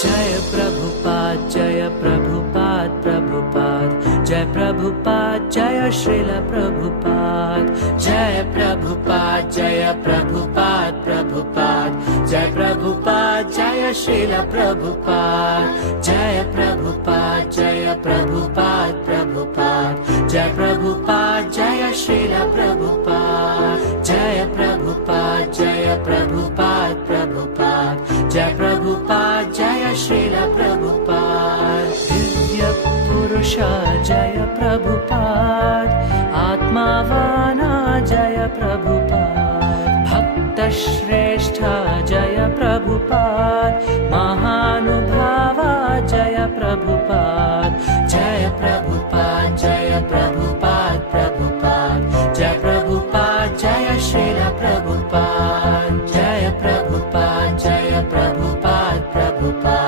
Jai Prabhupada Jai Prabhupada Prabhupada Jai Prabhupada Jai Srila Prabhupada Jai Prabhupada Jai Prabhupada Prabhupada Jai Prabhupada Jai Srila Prabhupada Jai Prabhupada Jai Prabhupada Prabhupada Jai Prabhupada Jai Srila Prabhupada Jai Prabhupada Jai Prabhupada